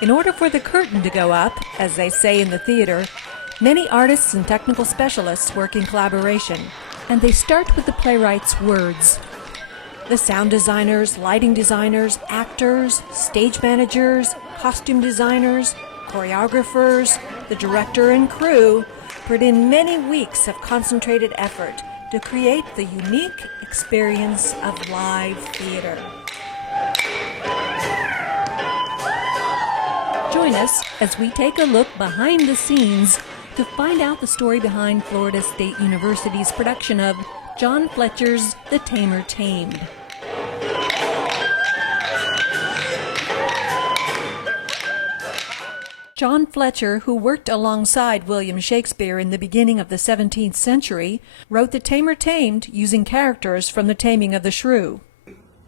In order for the curtain to go up, as they say in the theater, many artists and technical specialists work in collaboration, and they start with the playwright's words. The sound designers, lighting designers, actors, stage managers, costume designers, choreographers, the director and crew put in many weeks of concentrated effort to create the unique experience of live theater. Join us as we take a look behind the scenes to find out the story behind Florida State University's production of John Fletcher's The Tamer Tamed. John Fletcher, who worked alongside William Shakespeare in the beginning of the 17th century, wrote The Tamer Tamed using characters from The Taming of the Shrew.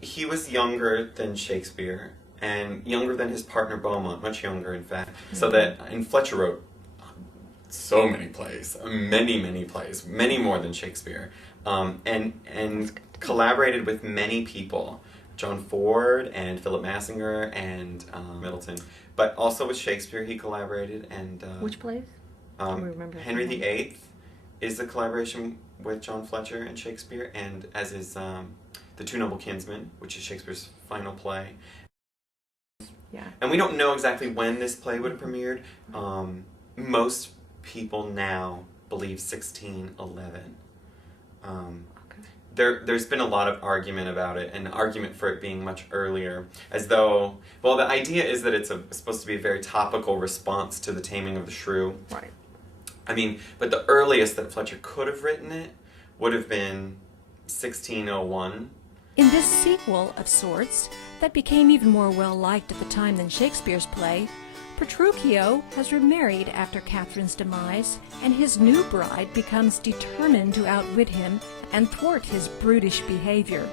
He was younger than Shakespeare and younger than his partner Beaumont, much younger in fact. And Fletcher wrote so many plays, many plays, many more than Shakespeare, and collaborated with many people. John Ford and Philip Massinger and Middleton, but also with Shakespeare he collaborated. And which plays? Henry VIII is a collaboration with John Fletcher and Shakespeare, and as is The Two Noble Kinsmen, which is Shakespeare's final play. Yeah. And we don't know exactly when this play would have premiered. Most people now believe 1611. There's been a lot of argument about it, and argument for it being much earlier, as though, well, the idea is that it's supposed to be a very topical response to The Taming of the Shrew. Right. I mean, but the earliest that Fletcher could have written it would have been 1601. In this sequel of sorts, that became even more well-liked at the time than Shakespeare's play, Petruchio has remarried after Catherine's demise, and his new bride becomes determined to outwit him and thwart his brutish behavior.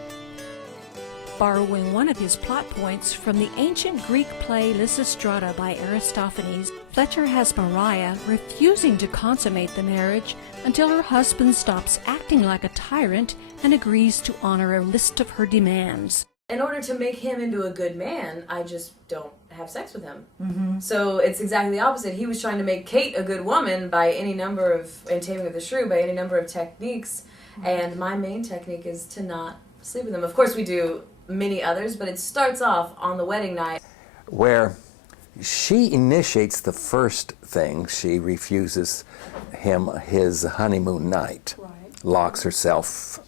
Borrowing one of his plot points from the ancient Greek play Lysistrata by Aristophanes, Fletcher has Maria refusing to consummate the marriage until her husband stops acting like a tyrant and agrees to honor a list of her demands. In order to make him into a good man, I just don't have sex with him. Mm-hmm. So it's exactly the opposite. He was trying to make Kate a good woman by any number of, in Taming of the Shrew, by any number of techniques. And my main technique is to not sleep with him. Of course we do many others, but it starts off on the wedding night. Where she initiates the first thing. She refuses him his honeymoon night. Right. Locks herself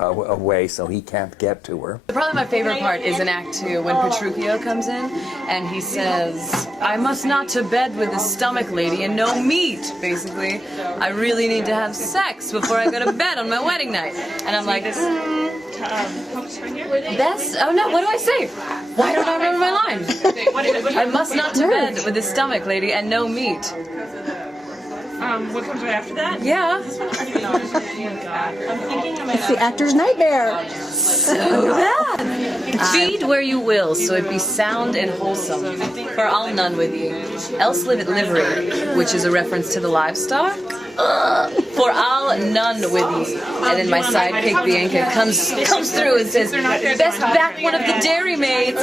away so he can't get to her. Probably my favorite part is in Act 2 when Petruchio comes in and he says, "I must not to bed with the stomach lady and no meat," basically. I really need to have sex before I go to bed on my wedding night. And I'm like, that's, oh no, what do I say? Why don't I remember my line? I must not to bed with the stomach lady and no meat. What comes right after that? Yeah. It's the actor's nightmare. So bad. Feed where you will, so it be sound and wholesome. For I'll none with ye. Else live at livery, which is a reference to the livestock. For I'll none with ye. And then my sidekick Bianca comes through and says, "Best back one of the dairy maids."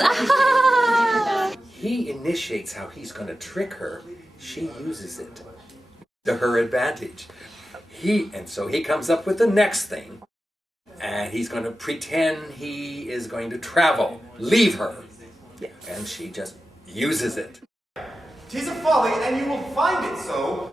He initiates how he's going to trick her. She uses it to her advantage. So he comes up with the next thing, and he's going to pretend he is going to travel, leave her, and she just uses it. 'Tis a folly, and you will find it so.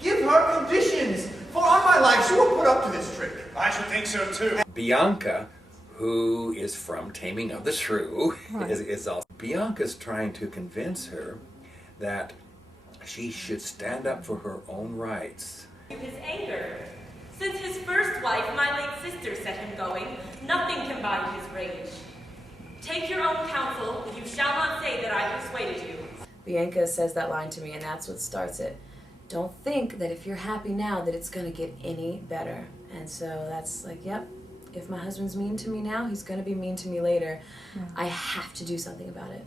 Give her conditions, for on my life she will put up to this trick. I should think so too. Bianca, who is from Taming of the Shrew, is also. Bianca's trying to convince her that she should stand up for her own rights. His anger. Since his first wife, my late sister, set him going, nothing can bind his rage. Take your own counsel, you shall not say that I persuaded you. Bianca says that line to me, and that's what starts it. Don't think that if you're happy now that it's going to get any better. And so that's like, yep, if my husband's mean to me now, he's going to be mean to me later. Yeah. I have to do something about it.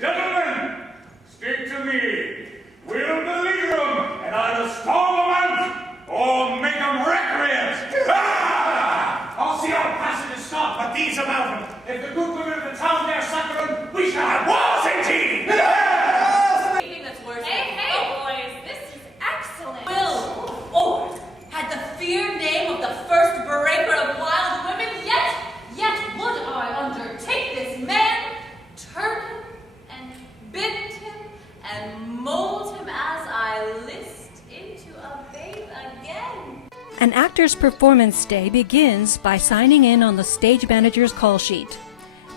Gentlemen, speak to me. We'll believe them, and either storm them out or make them recreant. I'll see our passages stop, but these about them. If the good women of the town dare succor them, we shall have wars indeed. An actor's performance day begins by signing in on the stage manager's call sheet.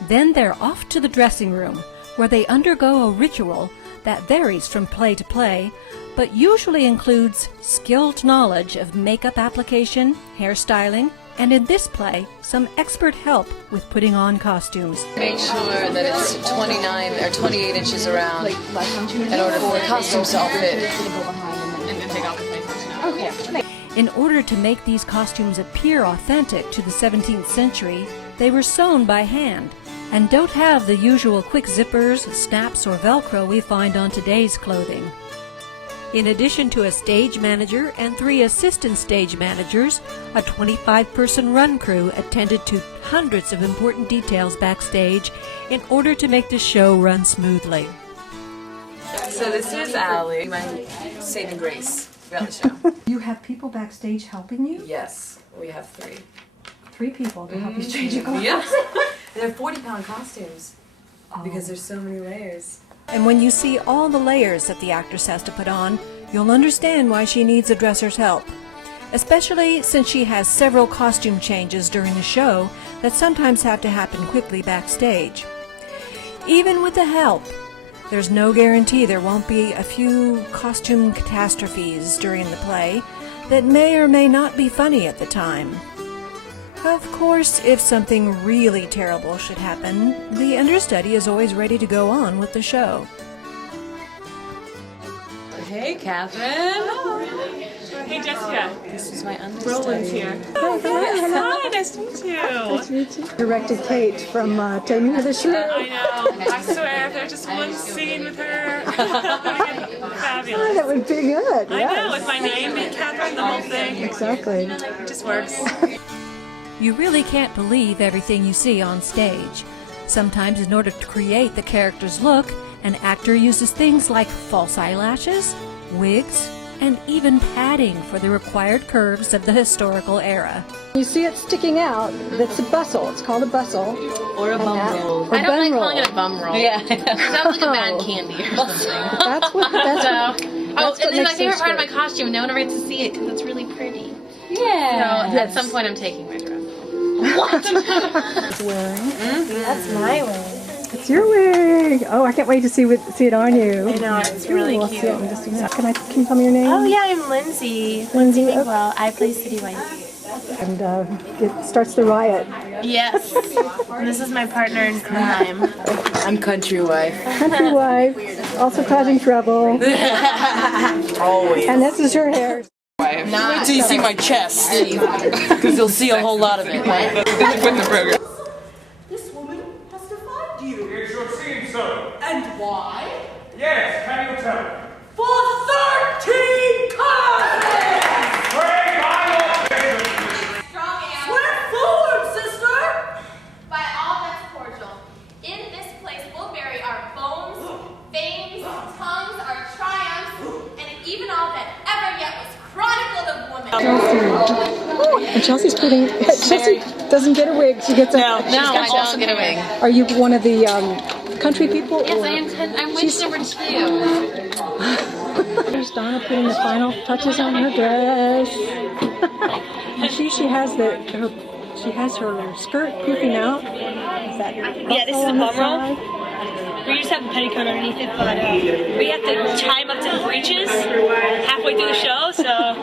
Then they're off to the dressing room, where they undergo a ritual that varies from play to play, but usually includes skilled knowledge of makeup application, hairstyling, and in this play, some expert help with putting on costumes. Make sure that it's 29 or 28 inches around in order for the costumes to all fit. In order to make these costumes appear authentic to the 17th century, they were sewn by hand and don't have the usual quick zippers, snaps, or Velcro we find on today's clothing. In addition to a stage manager and 3 assistant stage managers, a 25-person run crew attended to hundreds of important details backstage in order to make the show run smoothly. So this is Allie, my saving grace throughout the show. You have people backstage helping you? Yes, we have 3. 3 people to help you change your clothes? Yes. They're 40-pound costumes because there's so many layers. And when you see all the layers that the actress has to put on, you'll understand why she needs a dresser's help. Especially since she has several costume changes during the show that sometimes have to happen quickly backstage. Even with the help, there's no guarantee there won't be a few costume catastrophes during the play that may or may not be funny at the time. Of course, if something really terrible should happen, the understudy is always ready to go on with the show. Hey, Catherine. Hey, Jessica. This is my understudy. Roland's here. Hi, Hi, nice to meet you. nice to meet you. Directed Kate from Taming of the Shrew. I know. I swear, if there's just one scene with her, fabulous. That would be good. I Yes. know, with my name being Catherine, the whole thing. Exactly. It just works. You really can't believe everything you see on stage. Sometimes in order to create the character's look, an actor uses things like false eyelashes, wigs, and even padding for the required curves of the historical era. You see it sticking out. That's a bustle. It's called a bustle. Or a bum roll. Or I don't like bun calling roll. it a bum roll. Yeah. Sounds like a bad candy or something. That's what. That's what And then my makes favorite them part of my great. costume, no one ever gets to see it because it's really pretty. Yeah. So at some point I'm taking my dress off. It's wearing. That's my wig. It's your wig. Oh, I can't wait to see it on you. I know, it's really We'll cute. see it in just a minute. Can you tell me your name? Oh yeah, I'm Lindsay. Lindsay. Well, I play City Wife. And it starts the riot. Yes. And this is my partner in crime. I'm country wife. Country wife, also causing trouble. Always. And this is your hair. Wait till you see my chest, because you'll see a whole lot of it. This woman has defied you. It should seem so. And why? Yes, can you tell me? For 13 causes! Pray by your patience. Strong and swear forward, sister! By all that's cordial, in this place will bury our bones, fames, tongues, our triumphs, and even all that ever yet was chronicled of woman. And Chelsea's Chelsea doesn't get a wig. She gets a. No, I don't get a wig. Are you one of the country people? Yes, or- I'm witch number 2. There's Donna putting the final touches on her dress. You see, she has her skirt poofing out. Yeah, this is a bum roll. We just have a petticoat underneath it, but we have to tie them up to the breeches halfway through the show, so